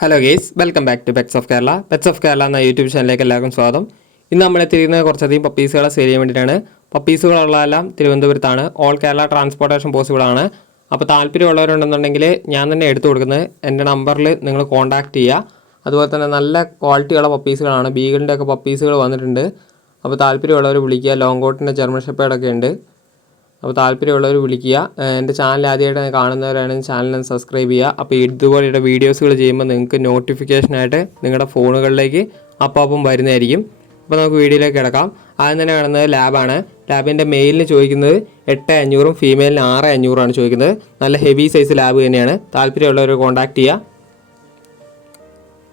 Hello guys, welcome back to pets of Kerala. Pets of Kerala എന്ന YouTube ചാനലിലേക്ക് എല്ലാവർക്കും സ്വാഗതം. ഇന്ന് നമ്മൾ എത്തിയിരിക്കുന്നത് കുറച്ചധികം പപ്പീസുകളെ സെയിൽ ചെയ്യാൻ വേണ്ടിയിട്ടാണ്. പപ്പീസുകളുള്ളതെല്ലാം തിരുവനന്തപുരത്താണ്. ഓൾ കേരള ട്രാൻസ്പോർട്ടേഷൻ പോസിബിൾ ആണ്. അപ്പോൾ താല്പര്യമുള്ളവരുണ്ടെന്നുണ്ടെങ്കിൽ ഞാൻ തന്നെ എടുത്തു കൊടുക്കുന്നത്. എൻ്റെ നമ്പറിൽ നിങ്ങൾ കോൺടാക്റ്റ് ചെയ്യുക. അതുപോലെ തന്നെ നല്ല ക്വാളിറ്റിയുള്ള പപ്പീസുകളാണ്. ബീഗിളിൻ്റെ ഒക്കെ പപ്പീസുകൾ വന്നിട്ടുണ്ട്. അപ്പോൾ താല്പര്യമുള്ളവർ വിളിക്കുക. ലോങ് കോട്ടിൻ്റെ ജർമ്മൻ ഷെപ്പേർഡൊക്കെ ഉണ്ട്. അപ്പോൾ താല്പര്യമുള്ളവർ വിളിക്കുക. എൻ്റെ ചാനൽ ആദ്യമായിട്ട് കാണുന്നവരാണെങ്കിൽ ചാനൽ സബ്സ്ക്രൈബ് ചെയ്യുക. അപ്പോൾ ഇതുപോലെയുള്ള വീഡിയോസുകൾ ചെയ്യുമ്പോൾ നിങ്ങൾക്ക് നോട്ടിഫിക്കേഷനായിട്ട് നിങ്ങളുടെ ഫോണുകളിലേക്ക് അപ്പം വരുന്നതായിരിക്കും. അപ്പോൾ നമുക്ക് വീഡിയോയിലേക്ക് കിടക്കാം. ആദ്യം തന്നെ കാണുന്നത് ലാബാണ്. ലാബിൻ്റെ മെയിലിന് ചോദിക്കുന്നത് 8500 ഫീമെയിലിന് 6500 ചോദിക്കുന്നത്. നല്ല ഹെവി സൈസ് ലാബ് തന്നെയാണ്. താല്പര്യമുള്ളവർ കോൺടാക്റ്റ് ചെയ്യുക.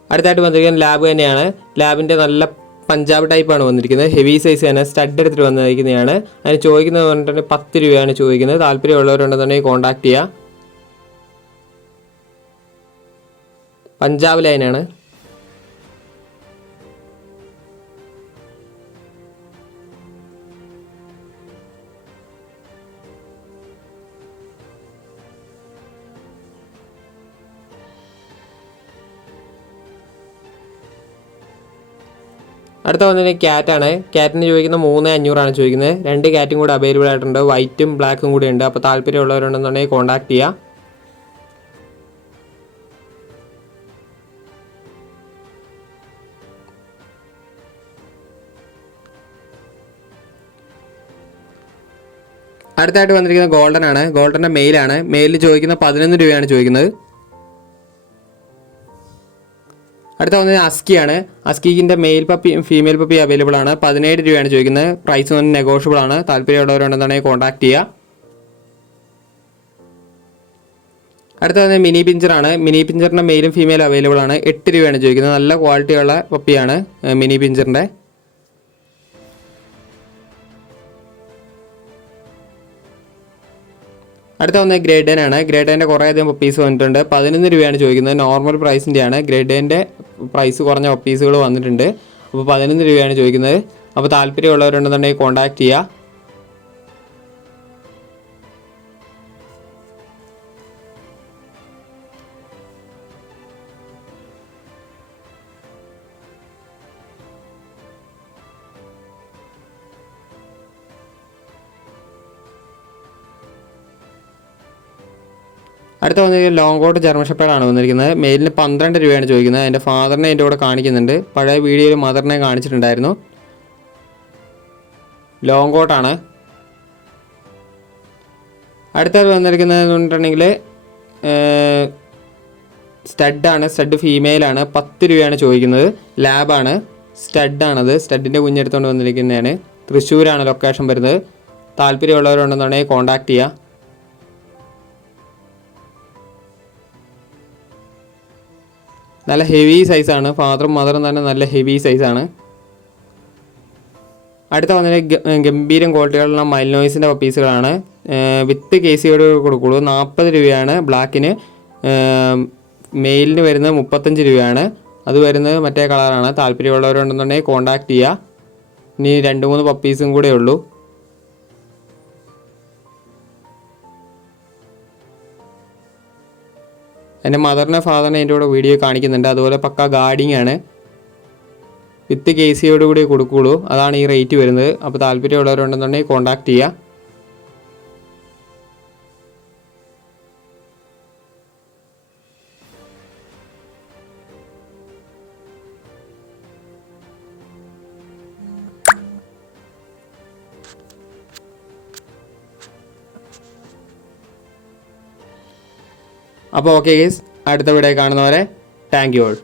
അടുത്തായിട്ട് വന്നിരിക്കുന്നത് ലാബ് തന്നെയാണ്. ലാബിൻ്റെ നല്ല പഞ്ചാബ് ടൈപ്പാണ് വന്നിരിക്കുന്നത്. ഹെവി സൈസ് തന്നെ സ്റ്റഡ് എടുത്തിട്ട് വന്നിരിക്കുന്നതാണ്. അതിന് ചോദിക്കുന്നത് പറഞ്ഞിട്ടുണ്ടെങ്കിൽ 10 രൂപയാണ് ചോദിക്കുന്നത്. താല്പര്യമുള്ളവരുണ്ടെന്നുണ്ടെങ്കിൽ കോൺടാക്ട് ചെയ്യുക. പഞ്ചാബ് ലൈനാണ്. അടുത്ത വന്നത് ക്യാറ്റാണ്. ക്യാറ്റിന് ചോദിക്കുന്ന 3500 ചോദിക്കുന്നത്. 2 ക്യാറ്റും കൂടെ അവൈലബിൾ ആയിട്ടുണ്ട്. വൈറ്റും ബ്ലാക്കും കൂടി ഉണ്ട്. അപ്പോൾ താല്പര്യമുള്ളവരുണ്ടെന്നുണ്ടെങ്കിൽ കോൺടാക്ട് ചെയ്യുക. അടുത്തായിട്ട് വന്നിരിക്കുന്നത് ഗോൾഡൻ ആണ്. ഗോൾഡൻ്റെ മെയിലാണ്. മെയിലിൽ ചോദിക്കുന്ന 11 രൂപയാണ് ചോദിക്കുന്നത്. അടുത്ത വന്നത് അസ്കിയാണ്. അസ്കിക്കിൻ്റെ male puppy female puppy available ആണ്. 17 രൂപയാണ് ചോദിക്കുന്നത്. പ്രൈസ് ഒന്ന് നെഗോഷ്യബിൾ ആണ്. താല്പര്യമുള്ളവരുണ്ടെന്നുണ്ടെങ്കിൽ കോൺടാക്ട് ചെയ്യുക. അടുത്ത വന്നത് മിനി പിഞ്ചറാണ്. മിനി പിഞ്ചറിൻ്റെ മെയിലും ഫീമെയിലും അവൈലബിൾ ആണ്. 8 രൂപയാണ് ചോദിക്കുന്നത്. നല്ല ക്വാളിറ്റിയുള്ള പപ്പിയാണ് മിനി പിഞ്ചറിൻ്റെ. അടുത്ത വന്നത് ഗ്രേഡ് ആണ്. ഗ്രേഡ് എൻ്റെ കുറേ അധികം പപ്പീസ് വന്നിട്ടുണ്ട്. 11 രൂപയാണ് ചോദിക്കുന്നത്. നോർമൽ പ്രൈസിൻ്റെയാണ്. ഗ്രേഡിൻ്റെ പ്രൈസ് കുറഞ്ഞ പപ്പീസുകൾ വന്നിട്ടുണ്ട്. അപ്പോൾ 11 രൂപയാണ് ചോദിക്കുന്നത്. അപ്പോൾ താല്പര്യമുള്ളവരുണ്ടെന്നുണ്ടെങ്കിൽ കോൺടാക്ട് ചെയ്യുക. അടുത്ത വന്നിരിക്കുന്നത് ലോങ് കോട്ട് ജർമ്മൻ ഷെപ്പേർഡാണ് വന്നിരിക്കുന്നത്. മെയിലിന് 12 രൂപയാണ് ചോദിക്കുന്നത്. അതിൻ്റെ ഫാദറിനെ എൻ്റെ കൂടെ കാണിക്കുന്നുണ്ട്. പഴയ വീഡിയോയിൽ മദറിനെ കാണിച്ചിട്ടുണ്ടായിരുന്നു. ലോങ് കോട്ടാണ്. അടുത്തത് വന്നിരിക്കുന്നത് പറഞ്ഞിട്ടുണ്ടെങ്കിൽ സ്റ്റഡാണ്. സ്റ്റഡ് ഫീമെയിലാണ്. 10 രൂപയാണ് ചോദിക്കുന്നത്. ലാബാണ്. സ്റ്റഡാണത്. സ്റ്റഡിൻ്റെ കുഞ്ഞെടുത്തുകൊണ്ട് വന്നിരിക്കുന്നതാണ്. തൃശ്ശൂരാണ് ലൊക്കേഷൻ വരുന്നത്. താല്പര്യമുള്ളവരുണ്ടെന്നുണ്ടെങ്കിൽ കോൺടാക്ട് ചെയ്യുക. നല്ല ഹെവി സൈസാണ്. ഫാദറും മദറും തന്നെ നല്ല ഹെവി സൈസാണ്. അടുത്ത വന്നിട്ട് ഗംഭീരം ക്വാളിറ്റികളുള്ള മൈൽ നോയ്സിൻ്റെ പപ്പീസുകളാണ്. വിത്ത് കേസിയോട് കൊടുക്കുള്ളൂ. 40 രൂപയാണ് ബ്ലാക്കിന്. മെയിലിന് വരുന്നത് 35 രൂപയാണ്. അത് വരുന്നത് മറ്റേ കളറാണ്. താല്പര്യമുള്ളവരുണ്ടെന്നുണ്ടെങ്കിൽ കോൺടാക്ട് ചെയ്യുക. ഇനി 2-3 പപ്പീസും കൂടെ ഉള്ളൂ. എൻ്റെ മദറിനെ ഫാദറിനെ എൻ്റെ കൂടെ വീഡിയോ കാണിക്കുന്നുണ്ട്. അതുപോലെ പക്ക ഗാർഡിങ് ആണ്. വിത്ത് കേസിയോട് കൂടി കൊടുക്കുകയുള്ളൂ. അതാണ് ഈ റേറ്റ് വരുന്നത്. അപ്പോൾ താല്പര്യമുള്ളവരുണ്ടെന്നുണ്ടെങ്കിൽ കോൺടാക്ട് ചെയ്യുക. അപ്പോൾ ഓക്കെ ഗൈസ്, അടുത്ത വീഡിയോ കാണുന്നവരെ താങ്ക് യു ഓൾ.